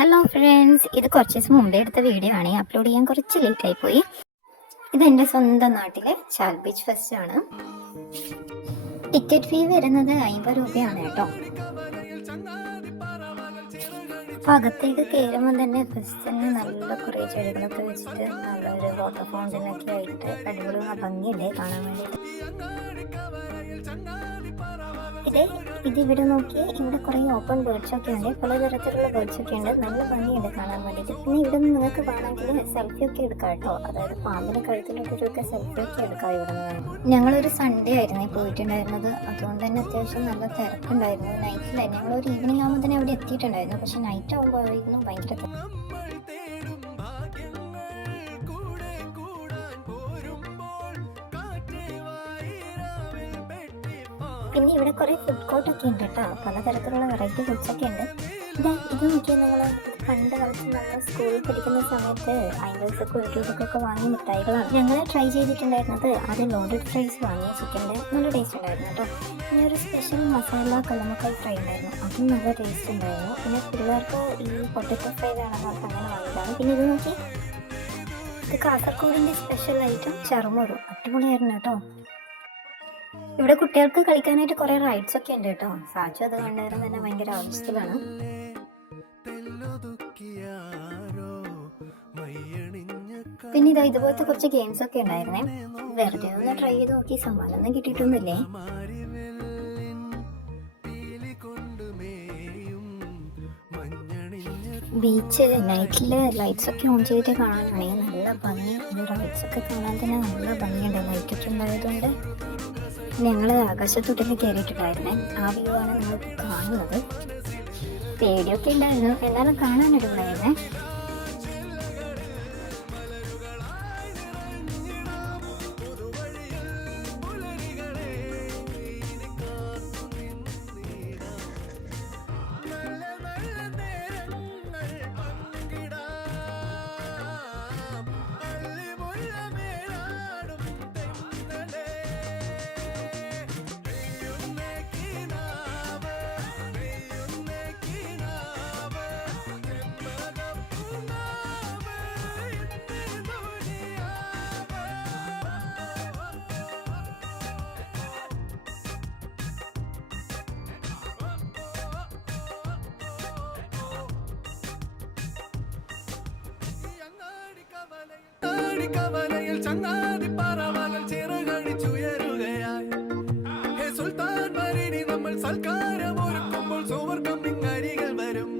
Hello friends, ഇത് കുറച്ച് ദിവസം മുമ്പേ എടുത്ത വീഡിയോ ആണ്. അപ്ലോഡ് ചെയ്യാൻ കുറച്ച് ലേറ്റ് ആയിപ്പോയി. ഇതെൻ്റെ സ്വന്തം നാട്ടിലെ ചാൽ ബീച്ച് ഫെസ്റ്റ് ആണ്. ടിക്കറ്റ് ഫീ വരുന്നത് 50 രൂപയാണ് കേട്ടോ. അപ്പോൾ അകത്തേക്ക് കയറുമ്പോൾ തന്നെ ഫെസ്റ്റിന് നല്ല കുറേ ചെടികളൊക്കെ വെച്ചിട്ട് നല്ലൊരു വാട്ടർ ഫൗണ്ടനൊക്കെ ആയിട്ട് അടിപൊളി ഭംഗിയുണ്ട് കാണാൻ വേണ്ടിയിട്ട്. ഇതിവിടെ നോക്കി, ഇവിടെ കുറേ ഓപ്പൺ ബേർഡ്സ് ഒക്കെ ഉണ്ട്, പലതരത്തിലുള്ള ബേർഡ്സ് ഒക്കെ ഉണ്ട്. നല്ല ഭംഗിയുണ്ട് കാണാൻ വേണ്ടിയിട്ട്. പിന്നെ ഇവിടെ നിന്ന് നിങ്ങൾക്ക് വേണമെങ്കിൽ സെൽഫി ഒക്കെ എടുക്കാം കേട്ടോ. അതായത് പാമ്പിനെ കഴുത്തിലിട്ടൊക്കെ സെൽഫി ഒക്കെ എടുക്കാം ഇവിടെ നിന്ന്. ഞങ്ങളൊരു സൺഡേ ആയിരുന്നു പോയിട്ടുണ്ടായിരുന്നത്, അതുകൊണ്ട് തന്നെ അത്യാവശ്യം നല്ല തിരക്കുണ്ടായിരുന്നു. നൈറ്റിൽ ഞങ്ങളൊരു ഈവനിങ് ആകുമ്പോൾ തന്നെ അവിടെ എത്തിയിട്ടുണ്ടായിരുന്നു. പക്ഷെ നൈറ്റ് ആകുമ്പോഴേക്കും ഭയങ്കര പിന്നെ ഇവിടെ കുറേ ഫുഡ് കോർട്ടൊക്കെ ഉണ്ട് കേട്ടോ. പലതരത്തിലുള്ള വെറൈറ്റി ഫുഡ്സ് ഒക്കെ ഉണ്ട്. ഇത് നോക്കിയാൽ നിങ്ങൾ പണ്ട് കാലത്ത് നമ്മൾ സ്കൂളിൽ പഠിക്കുന്ന സമയത്ത് 50 പൈസക്ക് 1 രൂപക്കൊക്കെ വാങ്ങിയ മിഠായികളാണ്. ഞങ്ങൾ ട്രൈ ചെയ്തിട്ടുണ്ടായിരുന്നത് ആദ്യം ലോഡഡ് ഫ്രൈസ് വാങ്ങിയ ചിക്കൻ്റെ നല്ല ടേസ്റ്റ് ഉണ്ടായിരുന്നു കേട്ടോ. പിന്നെ ഒരു സ്പെഷ്യൽ മസാല കല്ലുമ്മക്കായ് ഫ്രൈ ഉണ്ടായിരുന്നു, അതും നല്ല ടേസ്റ്റ് ഉണ്ടായിരുന്നു. പിന്നെ പിള്ളേർക്ക് ഈ പൊട്ടറ്റോ ഫ്രൈ വേണമെന്ന് പറഞ്ഞാൽ അങ്ങനെ വാങ്ങിയതാണ്. പിന്നെ ഇത് നോക്കി, ഇത് കാസർഗോഡിൻ്റെ സ്പെഷ്യൽ ഐറ്റം ചറുമുറു, അടിപൊളിയായിരുന്നു കേട്ടോ. ഇവിടെ കുട്ടികൾക്ക് കളിക്കാനായിട്ട് കുറെ റൈഡ്സ് ഒക്കെ ഉണ്ട് കേട്ടോ. സാജു അത് കണ്ടുവരുന്ന തന്നെ ഭയങ്കര ആവശ്യത്തിലാണ്. പിന്നെ ഇതുപോലത്തെ കുറച്ച് ഗെയിംസ് ഒക്കെ ഉണ്ടായിരുന്നേ. വെറുതെ ഒന്ന് ട്രൈ ചെയ്ത് നോക്കി, സമ്മാനമൊന്നും കിട്ടിയിട്ടൊന്നുമില്ലേ. ബീച്ച് നൈറ്റില് ലൈറ്റ്സ് ഒക്കെ ഓൺ ചെയ്തിട്ട് കാണാനാണെങ്കിൽ നല്ല ഭംഗി. റൈഡ്സ് ഒക്കെ കാണാൻ തന്നെ നല്ല ഭംഗിയുണ്ട്, ലൈറ്റൊക്കെ ഉണ്ടായതുകൊണ്ട്. ഞങ്ങൾ ആകാശത്തൊട്ടിൽ കയറിയിട്ടുണ്ടായിരുന്നേ. ആ വ്യൂ ആണ് നിങ്ങൾ കാണുന്നത്. പേടിയൊക്കെ ഉണ്ടായിരുന്നു, എന്നാലും കാണാനൊരുണ്ടായിരുന്നേ. കവലയിൽ ചങ്ങാതി പറവകൾ ചിറകടിച്ചുയരുകയായി. സുൽത്താൻ മരിനി നമ്മൾ സൽക്കാരം ഒരുക്കുമ്പോൾ സുവർഗം ഇങ്ങരികൾ വരും.